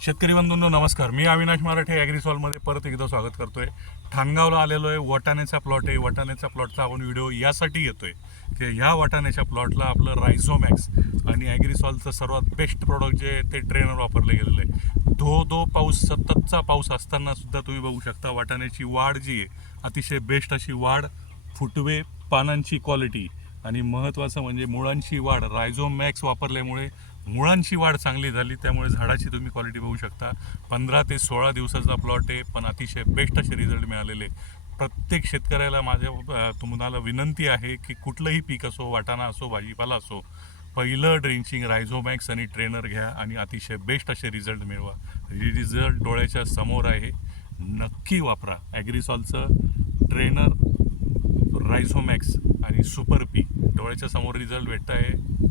शेतकरी बंधूंनो नमस्कार. मी अविनाश मराठे ॲग्रिसॉलमध्ये परत एकदा स्वागत करतोय. ठाणगावला आलेलो आहे वाटाण्याचा प्लॉट आहे. वटाण्याचा प्लॉटचा आपण व्हिडिओ यासाठी येतोय की ह्या वाटाण्याच्या प्लॉटला आपलं रायझोमॅक्स आणि ॲग्रिसॉलचं सर्वात बेस्ट प्रोडक्ट जे ते ट्रेनर वापरले गेलेलं आहे. धो धो पाऊस सततचा पाऊस असताना सुद्धा तुम्ही बघू शकता वाटाण्याची वाढ जी आहे अतिशय बेस्ट अशी वाढ फुटवे पानांची क्वालिटी आणि महत्त्वाचं म्हणजे मुळांची वाढ. रायझोमॅक्स वापरल्यामुळे मुळांची वाढ चांगली झाली त्यामुळे झाडाची तुम्ही क्वालिटी बघू शकता. पंधरा ते सोळा दिवसाचा प्लॉट आहे पण अतिशय बेस्ट असे रिझल्ट मिळालेले प्रत्येक शेतकऱ्याला माझ्या तुम्हाला विनंती आहे की कुठलंही पीक असो वाटाणा असो भाजीपाला असो पहिलं ड्रेंचिंग रायझोमॅक्स आणि ट्रेनर घ्या आणि अतिशय बेस्ट असे रिझल्ट मिळवा. ही रिझल्ट डोळ्याच्या समोर आहे. नक्की वापरा. ॲग्रिसॉलचं ट्रेनर रायझोमॅक्स आणि सुपर पी डोळ्याच्या समोर रिझल्ट भेटत आहे